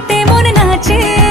খুশিতে মন নাচে।